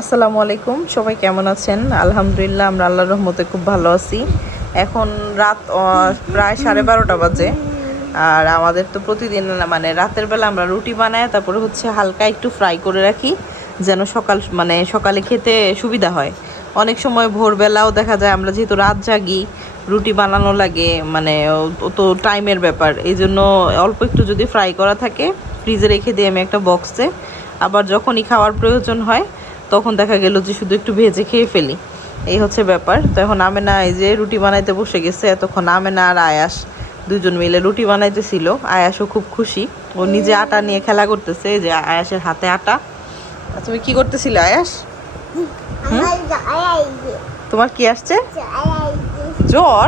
আসসালামু আলাইকুম, সবাই কেমন আছেন? আলহামদুলিল্লাহ, আমরা আল্লাহর রহমতে খুব ভালো আছি। এখন রাত প্রায় 12:30 বাজে। আর আমাদের তো প্রতিদিন মানে রাতের বেলা আমরা রুটি বানাই, তারপরে হচ্ছে হালকা একটু ফ্রাই করে রাখি যেন সকালে খেতে সুবিধা হয়। অনেক সময় ভোরবেলাও দেখা যায় আমরা যেহেতু রাত জাগি, রুটি বানানো লাগে, মানে তো টাইমের ব্যাপার, এই জন্য অল্প একটু যদি ফ্রাই করা থাকে ফ্রিজে রেখে দিই আমি একটা বক্সে। আবার যখনই খাওয়ার প্রয়োজন হয় তখন দেখা গেল যে শুধু একটু ভেজে খেয়ে ফেলি। এই হচ্ছে ব্যাপার। তো এখন আমেনা এই যে রুটি বানাইতে বসে গেছে। এতক্ষণ আমেনা আর আয়াস দুজন মিলে রুটি বানাইতেছিল। আয়াসও খুব খুশি, ও নিজে আটা নিয়ে খেলা করতেছে। যে আয়াসের হাতে আটা। তুমি কি করতেছিলে আয়াস? তোমার কি আসছে? জ্বর?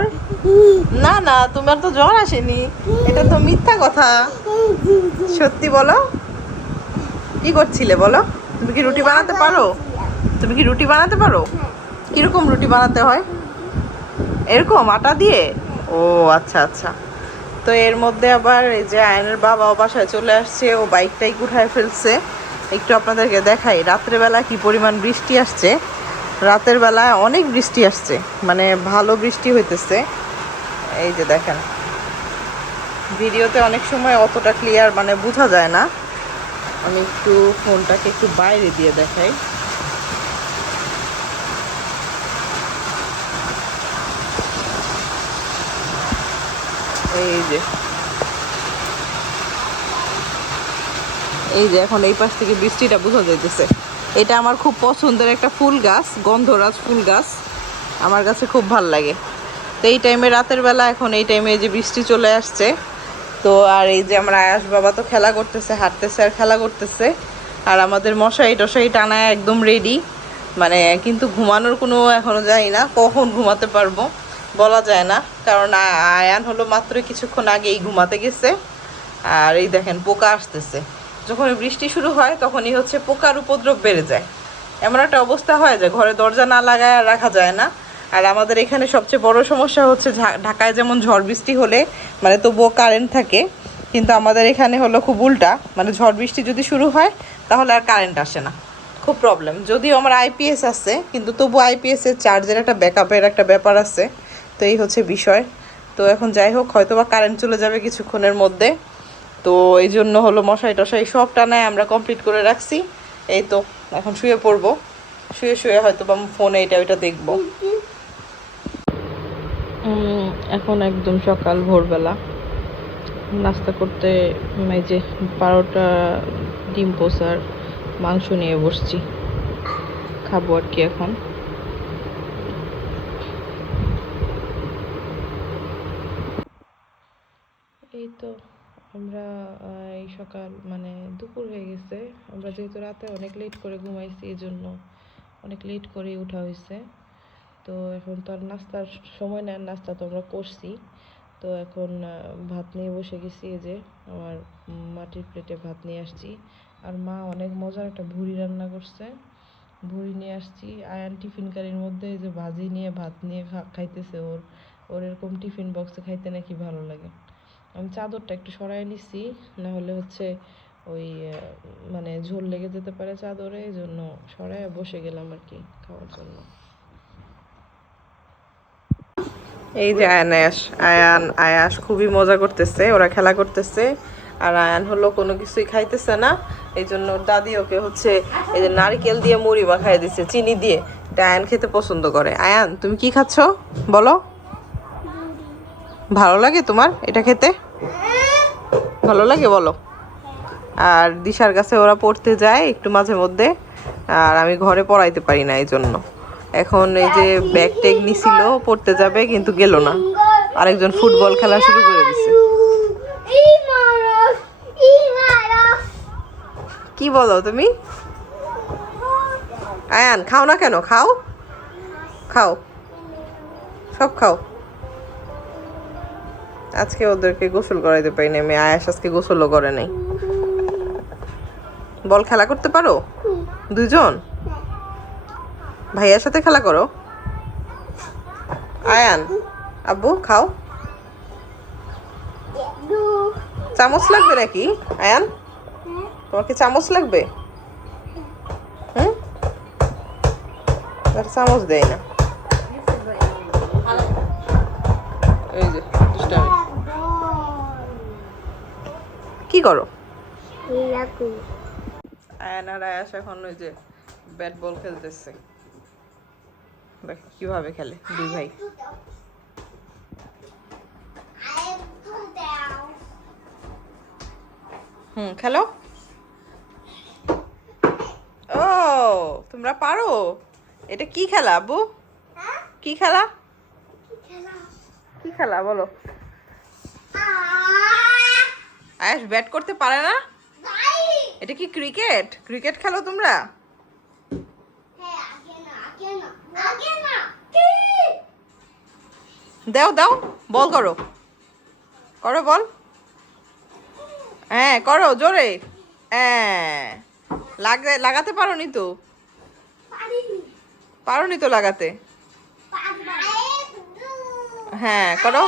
না না, তোমার তো জ্বর আসেনি, এটা তো মিথ্যা কথা। সত্যি বলো, কি করছিলে বলো? তুমি কি রুটি বানাতে পারো? তুমি কি রুটি বানাতে পারো? কিরকম রুটি বানাতে হয়? এরকম আটা দিয়ে? ও আচ্ছা আচ্ছা। তো এর মধ্যে আবার এই যে আয়নের বাবা বাসায় চলে আসছে, ও বাইকটাই উঠায় ফেলছে। একটু আপনাদেরকে দেখাই রাত্রেবেলা কি পরিমাণ বৃষ্টি আসছে। রাতের বেলায় অনেক বৃষ্টি আসছে, মানে ভালো বৃষ্টি হইতেছে। এই যে দেখেন, ভিডিওতে অনেক সময় অতটা ক্লিয়ার মানে বোঝা যায় না। আমি একটু ফোনটাকে একটু বাইরে দিয়ে দেখাই। এই যে এখন এই পাশ থেকে বৃষ্টিটা বোঝা যাইতেছে। এটা আমার খুব পছন্দের একটা ফুল গাছ, গন্ধরাজ ফুল গাছ, আমার কাছে খুব ভাল লাগে। তো এই টাইমে রাতের বেলা এখন এই টাইমে যে বৃষ্টি চলে আসছে। তো আর এই যে আমরা আয়াস বাবা তো খেলা করতেছে, হাঁটতেছে আর খেলা করতেছে। আর আমাদের মশারি টশারি টানায় একদম রেডি, মানে কিন্তু ঘুমানোর কোনো এখনো জানি না কখন ঘুমাতে পারবো, বলা যায় না। কারণ আয়ান হলো মাত্র কিছুক্ষণ আগেই ঘুমাতে গেছে। আর এই দেখেন পোকা আসতেছে। যখন বৃষ্টি শুরু হয় তখনই হচ্ছে পোকার উপদ্রব বেড়ে যায়। এমন একটা অবস্থা হয় যে ঘরে দরজা না লাগায় রাখা যায় না। আর আমাদের এখানে সবচেয়ে বড় সমস্যা হচ্ছে ঢাকায় যেমন ঝড় বৃষ্টি হলে মানে তবুও কারেন্ট থাকে, কিন্তু আমাদের এখানে হলো খুব উল্টা, মানে ঝড় বৃষ্টি যদি শুরু হয় তাহলে আর কারেন্ট আসে না। খুব প্রবলেম। যদিও আমার আইপিএস আছে, কিন্তু তবু আইপিএসের চার্জের একটা ব্যাকআপের একটা ব্যাপার আছে। তো এই হচ্ছে বিষয়। তো এখন যাই হোক, হয়তো বা কারেন্ট চলে যাবে কিছুক্ষণের মধ্যে। তো এই জন্য হলো মশারি টশারি সব টানায় আমরা কমপ্লিট করে রাখছি। এই তো এখন শুয়ে পড়বো, শুয়ে শুয়ে হয়তো বা ফোনে এটা ওইটা দেখবো। এখন একদম সকাল ভোরবেলা নাস্তা করতে এই যে পারোটা, ডিম পোসার মাংস নিয়ে বসছি, খাবো আর কি এখন। এই তো আমরা এই সকাল মানে দুপুর হয়ে গেছে। আমরা যেহেতু রাতে অনেক লেট করে ঘুমাইছি, এই জন্য অনেক লেট করেই উঠা হয়েছে। তো এখন তো আর নাস্তার সময় নেই, নাস্তা তো আমরা করছি। তো এখন ভাত নিয়ে বসে গেছি। এই যে আমার মাটির প্লেটে ভাত নিয়ে আসছি। আর মা অনেক মজার একটা ভুড়ি রান্না করছে, ভুড়ি নিয়ে আসছি। আয়ান টিফিন কারির মধ্যে এই যে ভাজি নিয়ে ভাত নিয়ে খাইতেছে। ওর ওর এরকম টিফিন বক্সে খাইতে নাকি ভালো লাগে। আমি চাদরটা একটু সরাই নিছি, না হলে হচ্ছে ওই মানে ঝোল লেগে যেতে পারে চাদরে, এই জন্য সরাই বসে গেলাম আর কি খাওয়ার জন্য। এই যে আয়াস খুবই মজা করতেছে, ওরা খেলা করতেছে। আর আয়ান হলো কোনো কিছুই খাইতেছে না, এই জন্য ওর দাদি ওকে হচ্ছে এই যে নারকেল দিয়ে মুড়ি মাখাই দিচ্ছে চিনি দিয়ে। এটা আয়ান খেতে পছন্দ করে। আয়ান, তুমি কি খাচ্ছ বলো? ভালো লাগে তোমার এটা খেতে? ভালো লাগে বলো। আর দিশার কাছে ওরা পড়তে যায় একটু মাঝে মধ্যে, আর আমি ঘরে পড়াইতে পারি না, এই জন্য এখন এই যে ব্যাগ ট্যাগ নিছিল পড়তে যাবে, কিন্তু গেল না। আরেকজন ফুটবল খেলা শুরু করে দিছে। কি বলো তুমি? আয়ান খাও না কেন? খাও খাও, সব খাও। আজকে ওদেরকে গোসল করাইতে পারি না আমি। আয়াস আজকে গোসলও করে নাই। বল খেলা করতে পারো দুইজন? ভাইয়ার সাথে খেলা করো। আয়ান, আব্বু খাও। চামচ লাগবে নাকি আয়ান? তোমার কি চামচ লাগবে? হুম, আর চামচ দেয় না। এই যে দুষ্টামি। কি করো? আয়ান আর আয়াস এখন ওই যে ব্যাট বল খেলতেছে। দেখ কিভাবে খেলে দুই ভাই। খেলো। ও তোমরা পারো? এটা কি খেলা আব্বু? কি খেলা? কি খেলা বলো? আয়াস ব্যাট করতে পারে না? এটা কি ক্রিকেট? ক্রিকেট খেলো তোমরা? দাও দাও, বল করো, করো বল। হ্যাঁ করো জোরে। হ্যাঁ লাগাতে পারোনি তো? পারোনি তো লাগাতে। হ্যাঁ করো।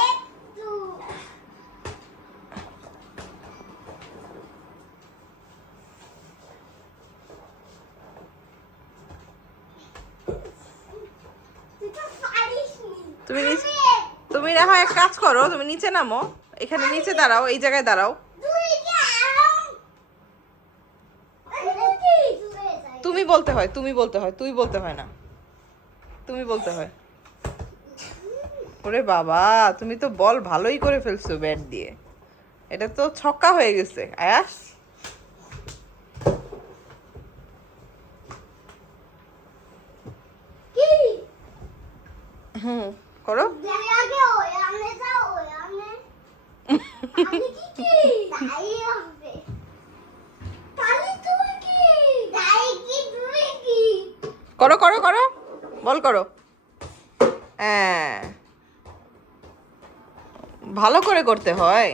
তুমি তুমি না হয় এক কাজ করো, তুমি নিচে নামো, এখানে নিচে দাঁড়াও, এই জায়গায় দাঁড়াও। তুমি বলতে হয়, তুমি বলতে হয়, তুই বলতে হয় না, তুমি বলতে হয়। ওরে বাবা, তুমি তো বল ভালোই করে ফেলছো ব্যাট দিয়ে। এটা তো ছক্কা হয়ে গেছে আয়াস। করো। করো করো করো, বল করো। হ্যাঁ ভালো করে করতে হয়।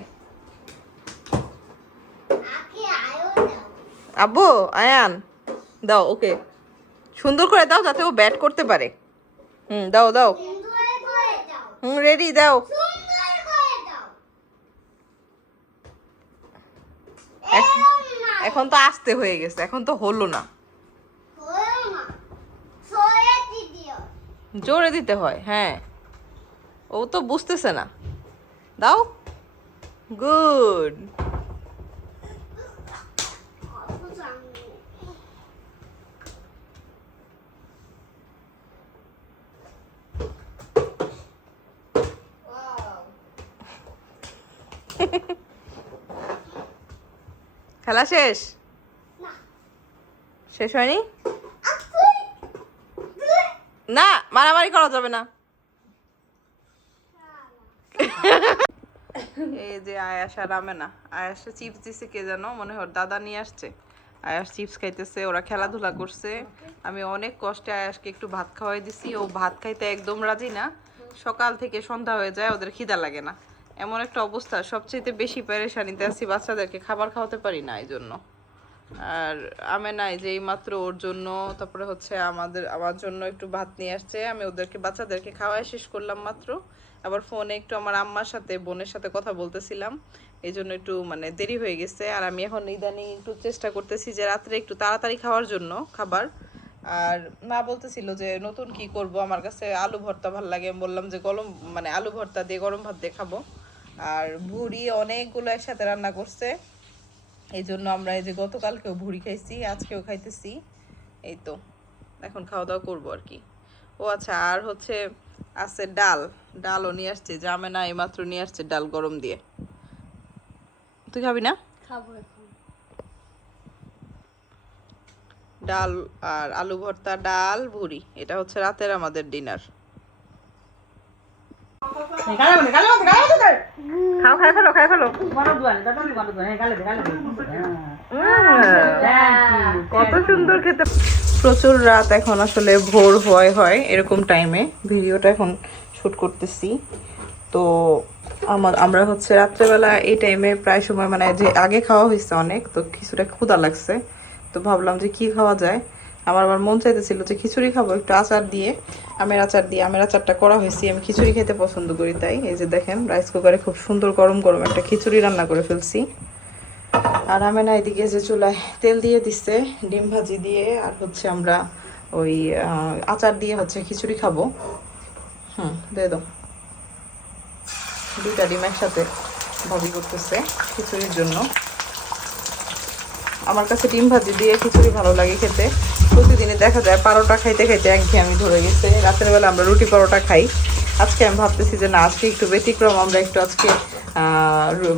আব্বু আয়ান দাও ওকে, সুন্দর করে দাও যাতে ও ব্যাট করতে পারে। দাও দাও। রেডি দাও। এখন তো আস্তে হয়ে গেছে, এখন তো হলো না। জোরে দিতে হয়। হ্যাঁ ও তো বুঝতেছে না। দাও। গুড। খেলা শেষ? শেষ হয়নি? না মারামারি করা যাবে না। এই যে আয়াস আর রামেনা, আয়াসে চিপস দিছে কে জানো, মনে হয় দাদা নিয়ে আসছে। আয়াস চিপস খাইতেছে, ওরা খেলাধুলা করছে। আমি অনেক কষ্টে আয়াসকে একটু ভাত খাওয়াই দিছি, ও ভাত খাইতে একদম রাজি না। সকাল থেকে সন্ধ্যা হয়ে যায়, ওদের খিদা লাগে না, এমন একটা অবস্থা। সবচেয়ে বেশি পেরেশানিতে আছি, বাচ্চাদেরকে খাবার খাওয়াতে পারি না এই জন্য। আর আমেনা এই যে এইমাত্র ওর জন্য, তারপরে হচ্ছে আমার জন্য একটু ভাত নিয়ে আসছে। আমি ওদেরকে বাচ্চাদেরকে খাওয়াই শেষ করলাম মাত্র। আবার ফোনে একটু আমার আম্মার সাথে বোনের সাথে কথা বলতেছিলাম, এই জন্য একটু মানে দেরি হয়ে গেছে। আর আমি এখন ইদানিং একটু চেষ্টা করতেছি যে রাত্রে একটু তাড়াতাড়ি খাওয়ার জন্য খাবার। আর মা বলতেছিল যে নতুন কি করব, আমার কাছে আলু ভর্তা ভালো লাগে। আমি বললাম যে গরম মানে আলু ভর্তা দিয়ে গরম ভাত দিয়ে খাবো। আর ভুড়ি অনেকগুলো একসাথে রান্না করছে, এই জন্য আমরা এই যে গতকালকেও ভুড়ি খাইছি, আজকেও খাইতেছি। এই তো এখন খাওয়া দাওয়া করবো আর কি। ও আচ্ছা, আর হচ্ছে আছে ডালও নিয়ে আসছে, জামে না এইমাত্র নিয়ে আসছে ডাল গরম দিয়ে। তুই খাবি না? খাবো এখন। ডাল আর আলু ভর্তা, ডাল ভুড়ি, এটা হচ্ছে রাতের আমাদের ডিনার। খাও, খাই ফেলো, খাই ফেলো। কত সুন্দর খেতে। প্রচুর রাত এখন, আসলে ভোর হয় এরকম টাইমে ভিডিওটা এখন শুট করতেছি। তো আমরা হচ্ছে রাত্রেবেলা এই টাইমে প্রায় সময় মানে যে আগে খাওয়া হয়েছে অনেক, তো কিছুটা ক্ষুধা লাগছে, তো ভাবলাম যে কি খাওয়া যায়। আমার মন চাইতেছিল যে খিচুড়ি খাবো একটু আচার দিয়ে, আমের আচারটা করা হয়েছে। আমি খিচুড়ি খেতে পছন্দ করি, তাই এই যে দেখেন রাইস কুকারে খুব সুন্দর গরম গরম একটা খিচুড়ি রান্না করে ফেলছি। আর আমেনা এদিকে যে চুলায় তেল দিয়ে দিচ্ছে ডিম ভাজি দিয়ে, আর হচ্ছে আমরা ওই আচার দিয়ে হচ্ছে খিচুড়ি খাবো। দিয়ে দাও। 2টা ডিম একসাথে ভাজি করতেছে খিচুড়ির জন্য। আমার কাছে ডিম ভাজি দিয়ে খিচুড়ি ভালো লাগে খেতে। প্রতিদিনই দেখা যায় পরোটা খাইতে খাইতে একঘেয়েমি ধরে গেছে। রাতের বেলা আমরা রুটি পরোটা খাই। আজকে আমি ভাবতেছি যে না, আজকে একটু ব্যতিক্রম, আমরা একটু আজকে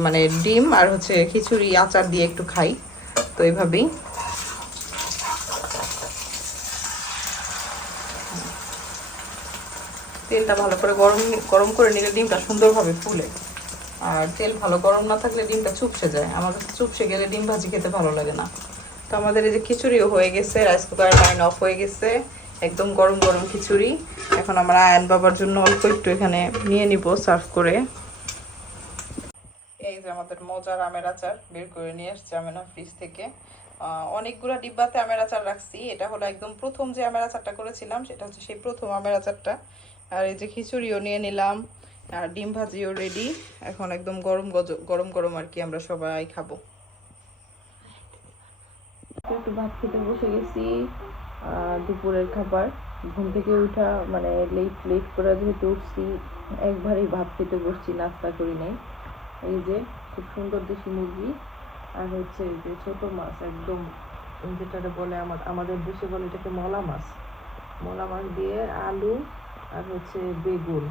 মানে ডিম আর হচ্ছে খিচুড়ি আচার দিয়ে একটু খাই। তো এইভাবেই তেলটা ভালো করে গরম গরম করে নিলে ডিমটা সুন্দরভাবে ফুলে। আর তেল ভালো গরম না থাকলে ডিমটা চুপসে যায়। আমার কাছে চুপসে গেলে ডিম ভাজি খেতে ভালো লাগে না। তো আমাদের এই যে খিচুড়িও হয়ে গেছে, রাইস কুকারের লাইন অফ হয়ে গেছে, একদম গরম গরম খিচুড়ি। এখন আমরা আয়ান বাবার জন্য অল্প একটু এখানে নিয়ে নিব সার্ভ করে। এই যে আমাদের মজার আমের আচার বের করে নিয়ে আসছে আমেনা ফ্রিজ থেকে। অনেকগুলো ডিব্বাতে আমের আচার রাখছি। এটা হলো একদম প্রথম যে আমের আচারটা করেছিলাম, সেটা হচ্ছে সেই প্রথম আমের আচারটা। আর এই যে খিচুড়িও নিয়ে নিলাম, আর ডিম ভাজিও রেডি। এখন একদম গরম গরম গরম আর কি আমরা সবাই খাবো। একটু ভাত খেতে বসে গেছি। দুপুরের খাবার ঘুম থেকে উঠা মানে লেট লেট করে যেহেতু উঠছি, একবারেই ভাত খেতে বসছি, নাস্তা করি নাই। এই যে খুব সুন্দর দেশি মুরগি, আর হচ্ছে এই যে ছোট মাছ, একদম যেটা বলে আমাদের দেশে বলে এটাকে মলা মাছ। মলা মাছ দিয়ে আলু আর হচ্ছে বেগুন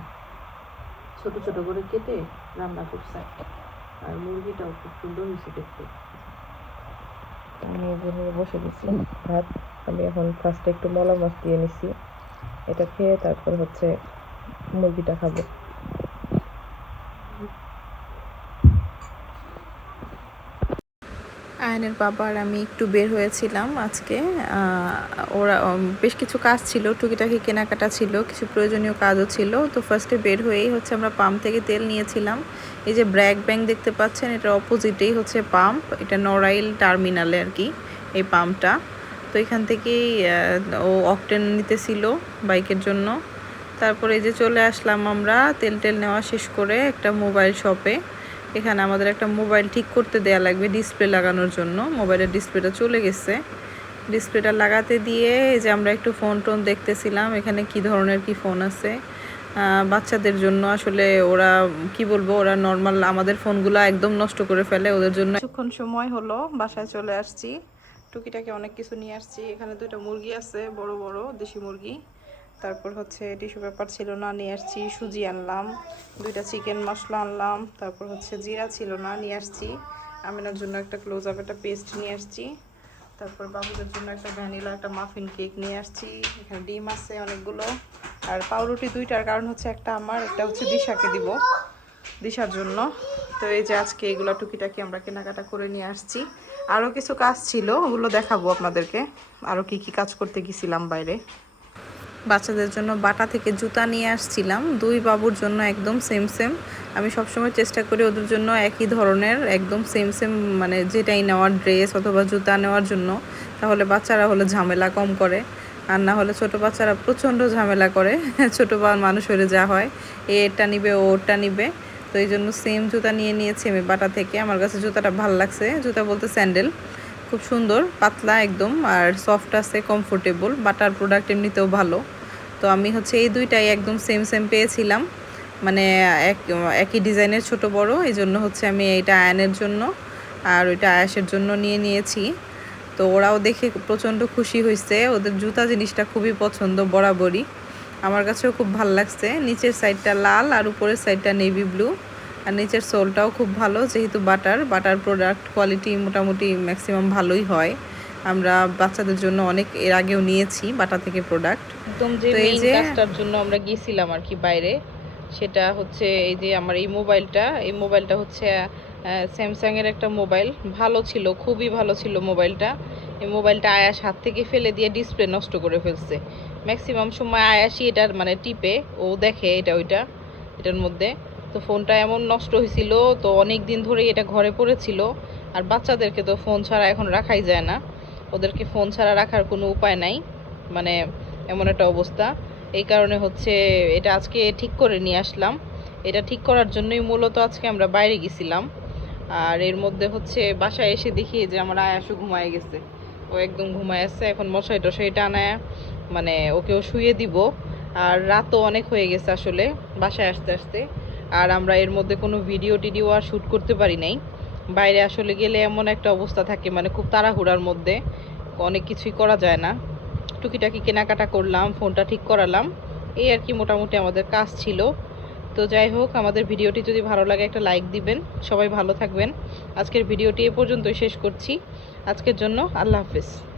ছোট ছোট করে কেটে রান্না করছে। আর মুরগিটাও খুব সুন্দর হয়েছে দেখতে। আমি এখানে বসে গেছি ভাত। আমি এখন ফার্স্টে একটু মলা মাছ দিয়ে নিছি, এটা খেয়ে তারপর হচ্ছে মুরগিটা খাবো। আয়নের বাবা আর আমি একটু বের হয়েছিলাম আজকে। ওরা বেশ কিছু কাজ ছিল, টুকিটাকি কেনাকাটা ছিল, কিছু প্রয়োজনীয় কাজও ছিল। তো ফার্স্টে বের হয়েই হচ্ছে আমরা পাম্প থেকে তেল নিয়েছিলাম। এই যে ব্র্যাক ব্যাংক দেখতে পাচ্ছেন, এটার অপোজিটেই হচ্ছে পাম্প। এটা নড়াইল টার্মিনালে আর কি এই পাম্পটা। তো এখান থেকেই ও অকটেন নিতেছিল বাইকের জন্য। তারপরে এই যে চলে আসলাম আমরা তেল নেওয়া শেষ করে একটা মোবাইল শপে। এখানে আমাদের একটা মোবাইল ঠিক করতে দেয়া লাগবে ডিসপ্লে লাগানোর জন্য। মোবাইলের ডিসপ্লেটা চলে গেছে, ডিসপ্লেটা লাগাতে দিয়ে এই যে আমরা একটু ফোন টোন দেখতেছিলাম, এখানে কি ধরনের কি ফোন আছে বাচ্চাদের জন্য। আসলে ওরা কি বলবো, ওরা নর্মাল আমাদের ফোনগুলো একদম নষ্ট করে ফেলে। ওদের জন্য কিছুক্ষণ সময় হলো বাসায় চলে আসছি, টুকিটাকে অনেক কিছু নিয়ে আসছি। এখানে 2টা মুরগি আছে, বড় বড় দেশি মুরগি। তারপর হচ্ছে টিস্যু পেপার ছিল না, নিয়ে আসছি। সুজি আনলাম, 2টা চিকেন মশলা আনলাম। তারপর হচ্ছে জিরা ছিল না, নিয়ে আসছি। আমিনার জন্য একটা ক্লোজ আপ একটা পেস্ট নিয়ে আসছি। তারপর বাবুদের জন্য একটা ভ্যানিলা একটা মাফিন কেক নিয়ে আসছি। এখানে ডিম আছে অনেকগুলো, আর পাউরুটি 2টার, কারণ হচ্ছে একটা আমার, একটা হচ্ছে দিশাকে দিব, দিশার জন্য। তো এই যে আজকে এগুলো টুকিটাকি আমরা কেনাকাটা করে নিয়ে আসছি। আরও কিছু কাজ ছিল, ওগুলো দেখাবো আপনাদেরকে, আরও কি কি কাজ করতে গেছিলাম বাইরে। বাচ্চাদের জন্য বাটা থেকে জুতা নিয়ে আসছিলাম, 2 বাবুর জন্য একদম সেম সেম। আমি সবসময় চেষ্টা করি ওদের জন্য একই ধরনের একদম সেম সেম, মানে যেটাই নেওয়ার ড্রেস অথবা জুতা নেওয়ার জন্য, তাহলে বাচ্চারা হলে ঝামেলা কম করে। আর না হলে ছোটো বাচ্চারা প্রচণ্ড ঝামেলা করে। ছোটো মানুষ হলে যা হয়, এটা নিবে ওটা নিবে। তো এই জন্য সেম জুতা নিয়ে নিয়েছি আমি বাটা থেকে। আমার কাছে জুতাটা ভালো লাগছে, জুতা বলতে স্যান্ডেল, খুব সুন্দর, পাতলা একদম, আর সফট আছে, কমফোর্টেবল। বাটার প্রোডাক্ট এমনিতেও ভালো। তো আমি হচ্ছে এই 2টাই একদম সেম সেম পেয়েছিলাম, মানে একই ডিজাইনের ছোট বড়। এই জন্য হচ্ছে আমি এইটা আয়নের জন্য আর ওইটা আয়াসের জন্য নিয়ে নিয়েছি। তো ওরাও দেখে প্রচণ্ড খুশি হয়েছে, ওদের জুতা জিনিসটা খুবই পছন্দ বরাবরই। আমার কাছেও খুব ভালো লাগছে। নিচের সাইডটা লাল আর উপরের সাইডটা নেভি ব্লু, আর নিচের সোলটাও খুব ভালো, যেহেতু বাটার প্রোডাক্ট কোয়ালিটি মোটামুটি ম্যাক্সিমাম ভালোই হয়। আমরা বাচ্চাদের জন্য অনেক এর আগেও নিয়েছি বাটা থেকে প্রোডাক্ট। একদম যে মেইন কাজটার জন্য আমরা গিয়েছিলাম আর কি বাইরে, সেটা হচ্ছে এই যে আমার এই মোবাইলটা হচ্ছে স্যামসাংয়ের একটা মোবাইল, ভালো ছিল, খুবই ভালো ছিল মোবাইলটা। এই মোবাইলটা আয়াস হাত থেকে ফেলে দিয়ে ডিসপ্লে নষ্ট করে ফেলছে। ম্যাক্সিমাম সময় আয়াসই এটার মানে টিপে, ও দেখে এটা ওইটা এটার মধ্যে। তো ফোনটা এমন নষ্ট হয়েছিল, তো অনেক দিন ধরেই এটা ঘরে পড়েছিল। আর বাচ্চাদেরকে তো ফোন ছাড়া এখন রাখাই যায় না, ওদেরকে ফোন ছাড়া রাখার কোনো উপায় নাই, মানে এমন একটা অবস্থা। এই কারণে হচ্ছে এটা আজকে ঠিক করে নিয়ে আসলাম। এটা ঠিক করার জন্যই মূলত আজকে আমরা বাইরে গেছিলাম। আর এর মধ্যে হচ্ছে বাসায় এসে দেখি যে আমার আয়াসও ঘুমায় গেছে, ও একদম ঘুমায় আছে। এখন মশারি টশারি টানায় মানে ওকেও শুয়ে দিব। আর রাতও অনেক হয়ে গেছে আসলে বাসায় আসতে আসতে। আর আমরা এর মধ্যে কোনো ভিডিও টিডিও আর শ্যুট করতে পারি নাই। বাইরে আসলে গেলে এমন একটা অবস্থা থাকে, মানে খুব তাড়াহুড়ার মধ্যে অনেক কিছুই করা যায় না। টুকিটাকি কেনাকাটা করলাম, ফোনটা ঠিক করালাম, এই আর কি মোটামুটি আমাদের কাজ ছিল। তো যাই হোক, আমাদের ভিডিওটি যদি ভালো লাগে একটা লাইক দিবেন। সবাই ভালো থাকবেন। আজকের ভিডিওটি এ পর্যন্তই শেষ করছি। আজকের জন্য আল্লাহ হাফেজ।